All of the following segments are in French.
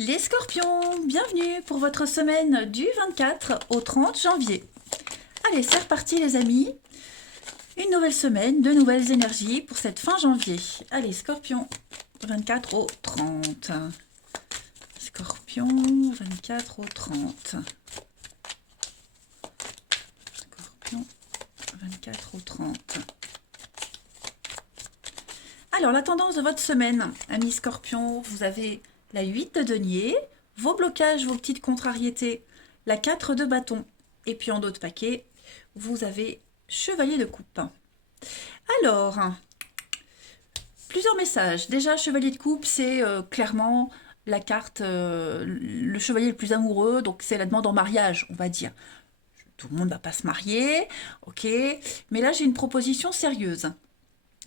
Les scorpions, bienvenue pour votre semaine du 24 au 30 janvier. Allez, c'est reparti les amis. Une nouvelle semaine, de nouvelles énergies pour cette fin janvier. Allez, scorpion, 24 au 30. Scorpion, 24 au 30. Scorpion, 24 au 30. Alors, la tendance de votre semaine, amis scorpions, vous avez la 8 de denier, vos blocages, vos petites contrariétés, la 4 de bâton. Et puis en d'autres paquets, vous avez chevalier de coupe. Alors, plusieurs messages. Déjà, chevalier de coupe, c'est clairement la carte, le chevalier le plus amoureux, donc c'est la demande en mariage, on va dire. Tout le monde ne va pas se marier, ok. Mais là, j'ai une proposition sérieuse.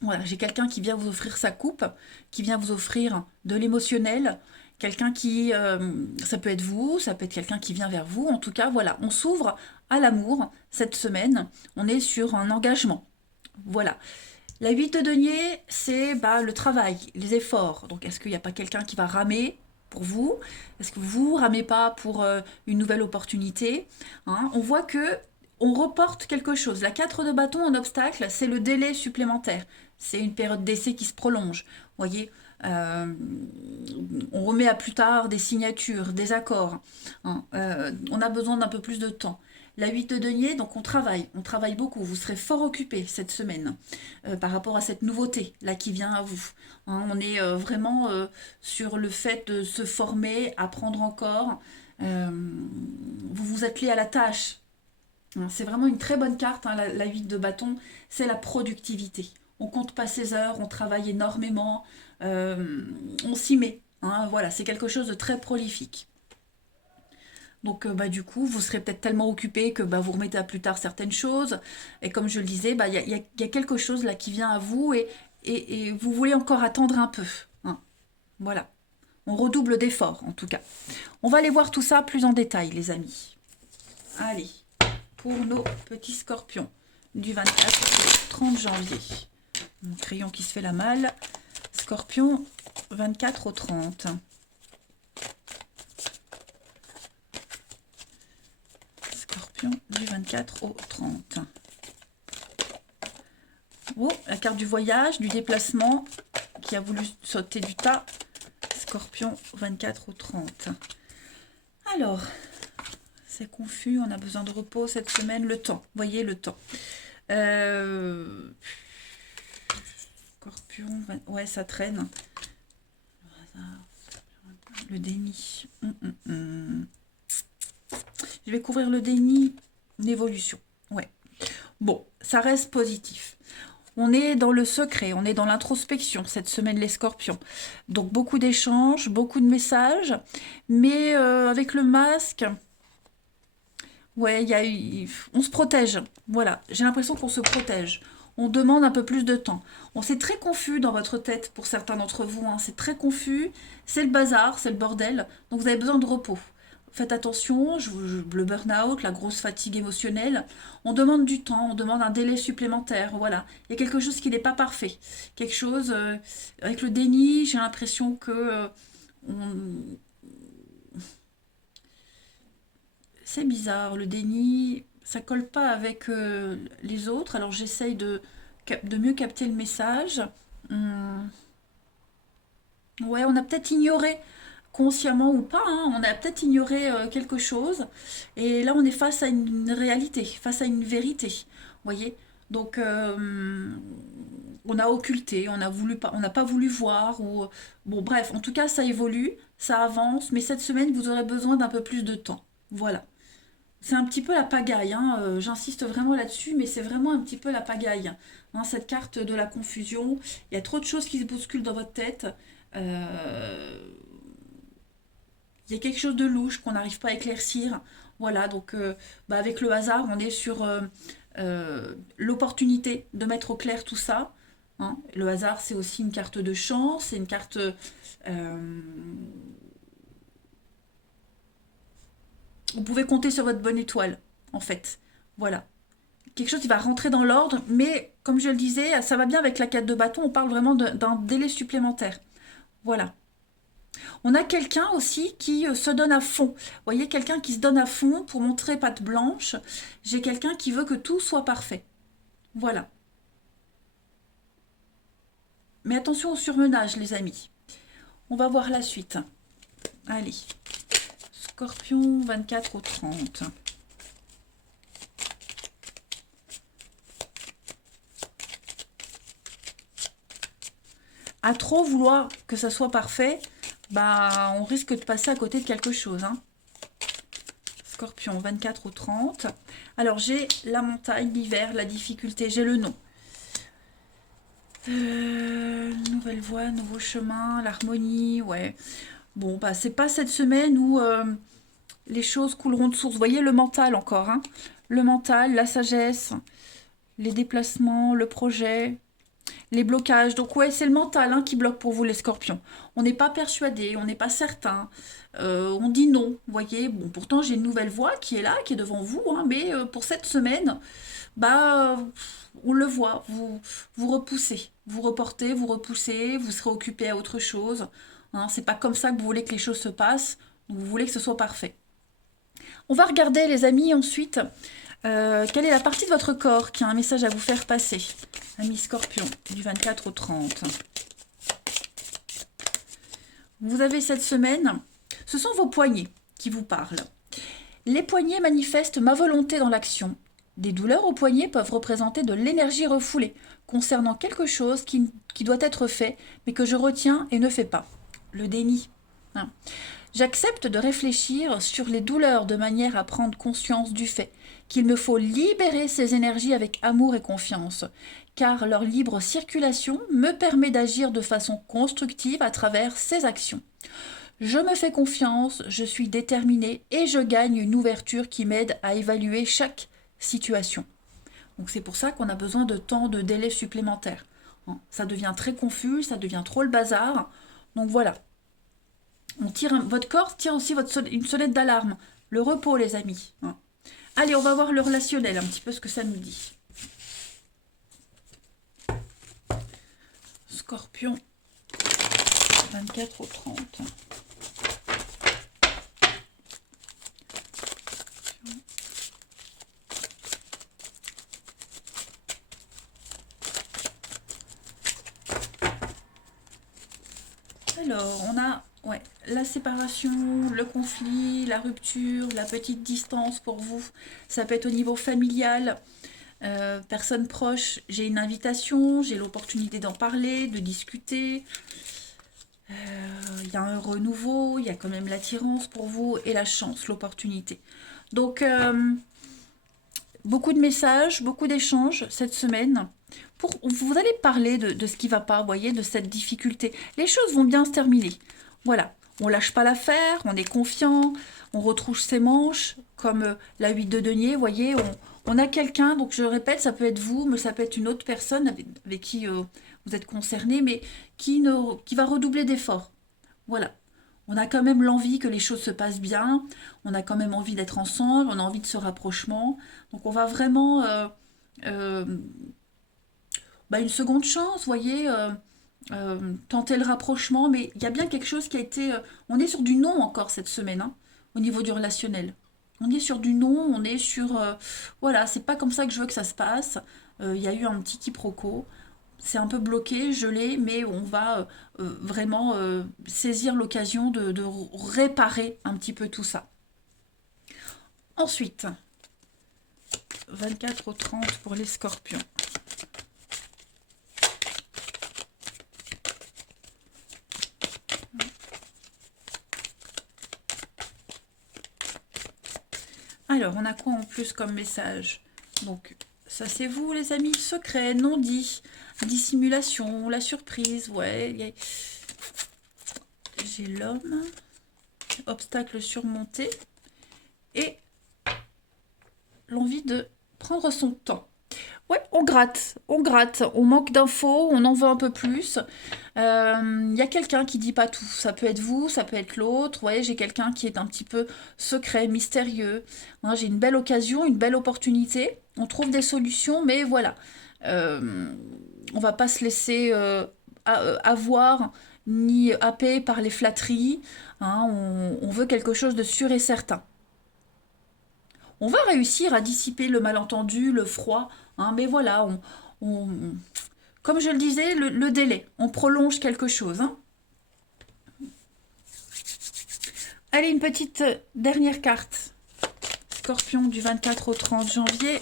Voilà, j'ai quelqu'un qui vient vous offrir sa coupe, qui vient vous offrir de l'émotionnel, quelqu'un qui, ça peut être vous, ça peut être quelqu'un qui vient vers vous. En tout cas, voilà, on s'ouvre à l'amour cette semaine. On est sur un engagement. Voilà. La 8 de denier, c'est le travail, les efforts. Donc, est-ce qu'il n'y a pas quelqu'un qui va ramer pour vous? Est-ce que vous ramez pas pour une nouvelle opportunité, hein? On voit que on reporte quelque chose. La 4 de bâton en obstacle, c'est le délai supplémentaire. C'est une période d'essai qui se prolonge. Vous voyez, on remet à plus tard des signatures, des accords, hein. On a besoin d'un peu plus de temps. La 8 de denier, donc on travaille beaucoup. Vous serez fort occupé cette semaine par rapport à cette nouveauté là qui vient à vous, hein. On est vraiment sur le fait de se former, apprendre encore. Vous vous attelez à la tâche. C'est vraiment une très bonne carte, hein, la 8 de bâton, c'est la productivité. On compte pas ses heures, on travaille énormément, on s'y met, hein, voilà, c'est quelque chose de très prolifique. Donc du coup, vous serez peut-être tellement occupé que vous remettez à plus tard certaines choses. Et comme je le disais, il y a quelque chose là qui vient à vous et vous voulez encore attendre un peu, hein. Voilà, on redouble d'efforts en tout cas. On va aller voir tout ça plus en détail, les amis. Allez, pour nos petits scorpions du 24 au 30 janvier. Mon crayon qui se fait la malle. Scorpion, 24 au 30. Scorpion du 24 au 30. Oh, la carte du voyage, du déplacement, qui a voulu sauter du tas. Scorpion, 24 au 30. Alors, c'est confus, on a besoin de repos cette semaine. Le temps, voyez le temps. Scorpion, ouais, ça traîne. Le déni. Je vais couvrir le déni, l'évolution. Ouais. Bon, ça reste positif. On est dans le secret, on est dans l'introspection cette semaine, les scorpions. Donc beaucoup d'échanges, beaucoup de messages, mais avec le masque, ouais, on se protège. Voilà, j'ai l'impression qu'on se protège. On demande un peu plus de temps. C'est très confus dans votre tête pour certains d'entre vous, hein. C'est très confus, c'est le bazar, c'est le bordel. Donc vous avez besoin de repos. Faites attention, le burn-out, la grosse fatigue émotionnelle, on demande du temps, on demande un délai supplémentaire, voilà. Il y a quelque chose qui n'est pas parfait. Quelque chose, avec le déni, j'ai l'impression que c'est bizarre, le déni, ça colle pas avec les autres, alors j'essaye de mieux capter le message. Hum, Ouais, on a peut-être ignoré, consciemment ou pas, hein, on a peut-être ignoré quelque chose. Et là, on est face à une réalité, face à une vérité. Vous voyez? Donc, on a occulté, on n'a pas voulu voir. Bon, bref, en tout cas, ça évolue, ça avance. Mais cette semaine, vous aurez besoin d'un peu plus de temps. Voilà. C'est un petit peu la pagaille, hein, j'insiste vraiment là-dessus, mais c'est vraiment un petit peu la pagaille, hein, cette carte de la confusion. Il y a trop de choses qui se bousculent dans votre tête. Euh, il y a quelque chose de louche qu'on n'arrive pas à éclaircir. Voilà, donc avec le hasard, on est sur l'opportunité de mettre au clair tout ça, hein. Le hasard, c'est aussi une carte de chance, c'est une carte... vous pouvez compter sur votre bonne étoile, en fait. Voilà. Quelque chose qui va rentrer dans l'ordre, mais comme je le disais, ça va bien avec la carte de bâton, on parle vraiment d'un délai supplémentaire. Voilà. On a quelqu'un aussi qui se donne à fond. Vous voyez, quelqu'un qui se donne à fond pour montrer patte blanche. J'ai quelqu'un qui veut que tout soit parfait. Voilà. Mais attention au surmenage, les amis. On va voir la suite. Allez. Scorpion, 24 au 30. À trop vouloir que ça soit parfait, bah, on risque de passer à côté de quelque chose. Hein. Scorpion, 24 au 30. Alors, j'ai la montagne, l'hiver, la difficulté, j'ai le nom. Nouvelle voie, nouveau chemin, l'harmonie, ouais. Bon, bah, c'est pas cette semaine où les choses couleront de source. Vous voyez, le mental encore, hein. Le mental, la sagesse, les déplacements, le projet, les blocages. Donc ouais, c'est le mental hein, qui bloque pour vous les scorpions. On n'est pas persuadé, on n'est pas certain. On dit non, vous voyez. Bon, pourtant j'ai une nouvelle voix qui est là, qui est devant vous, hein, mais pour cette semaine, bah, on le voit, vous repoussez, vous reportez, vous repoussez, vous serez occupé à autre chose. Hein, c'est pas comme ça que vous voulez que les choses se passent. Donc vous voulez que ce soit parfait. On va regarder les amis ensuite quelle est la partie de votre corps qui a un message à vous faire passer. Ami Scorpion, du 24 au 30. Vous avez cette semaine, ce sont vos poignets qui vous parlent. Les poignets manifestent ma volonté dans l'action. Des douleurs aux poignets peuvent représenter de l'énergie refoulée concernant quelque chose qui doit être fait, mais que je retiens et ne fais pas. Le déni. Hein. J'accepte de réfléchir sur les douleurs de manière à prendre conscience du fait qu'il me faut libérer ces énergies avec amour et confiance, car leur libre circulation me permet d'agir de façon constructive à travers ces actions. Je me fais confiance, je suis déterminée et je gagne une ouverture qui m'aide à évaluer chaque situation. Donc c'est pour ça qu'on a besoin de temps de délai supplémentaire. Ça devient très confus, ça devient trop le bazar. Donc voilà. Votre corps tire aussi une sonnette d'alarme. Le repos, les amis. Allez, on va voir le relationnel, un petit peu ce que ça nous dit. Scorpion, 24 au 30. Alors, on a la séparation, le conflit, la rupture, la petite distance pour vous. Ça peut être au niveau familial, personne proche. J'ai une invitation, j'ai l'opportunité d'en parler, de discuter. Il y a un renouveau, il y a quand même l'attirance pour vous et la chance, l'opportunité. Donc, beaucoup de messages, beaucoup d'échanges cette semaine. Vous allez parler de ce qui ne va pas, vous voyez, de cette difficulté. Les choses vont bien se terminer. Voilà, on lâche pas l'affaire, on est confiant, on retrouve ses manches, comme la 8 de denier, vous voyez, on a quelqu'un, donc je répète, ça peut être vous, mais ça peut être une autre personne avec qui vous êtes concerné, mais qui va redoubler d'efforts. Voilà. On a quand même l'envie que les choses se passent bien, on a quand même envie d'être ensemble, on a envie de ce rapprochement. Donc on va vraiment une seconde chance, vous voyez, tenter le rapprochement, mais il y a bien quelque chose qui a été... on est sur du non encore cette semaine, hein, au niveau du relationnel. On est sur du non, on est sur... voilà, c'est pas comme ça que je veux que ça se passe. Il y a eu un petit quiproquo. C'est un peu bloqué, gelé, mais on va vraiment saisir l'occasion de réparer un petit peu tout ça. Ensuite, 24 au 30 pour les scorpions. Alors, on a quoi en plus comme message? Donc, ça c'est vous les amis, secret, non dit, dissimulation, la surprise, ouais. J'ai l'homme, obstacle surmonté et l'envie de prendre son temps. Ouais, on gratte, on manque d'infos, on en veut un peu plus. Il y a quelqu'un qui dit pas tout. Ça peut être vous, ça peut être l'autre. Vous voyez, j'ai quelqu'un qui est un petit peu secret, mystérieux. Hein, j'ai une belle occasion, une belle opportunité. On trouve des solutions, mais voilà. On va pas se laisser avoir ni happé par les flatteries. Hein, on veut quelque chose de sûr et certain. On va réussir à dissiper le malentendu, le froid, hein, mais voilà, comme je le disais, le délai, on prolonge quelque chose. Hein. Allez, une petite dernière carte. Scorpion du 24 au 30 janvier.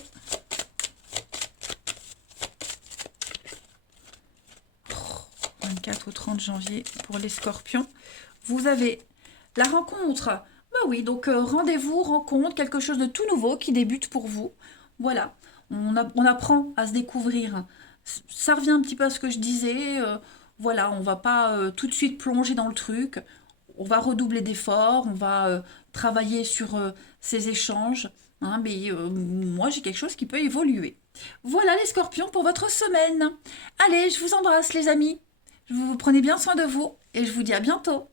Oh, 24 au 30 janvier pour les scorpions. Vous avez la rencontre. Bah oui, donc rendez-vous, rencontre, quelque chose de tout nouveau qui débute pour vous. Voilà, on apprend à se découvrir. Ça revient un petit peu à ce que je disais. Voilà, on va pas tout de suite plonger dans le truc. On va redoubler d'efforts, on va travailler sur ces échanges. Hein, mais moi, j'ai quelque chose qui peut évoluer. Voilà les scorpions pour votre semaine. Allez, je vous embrasse les amis. Vous prenez bien soin de vous et je vous dis à bientôt.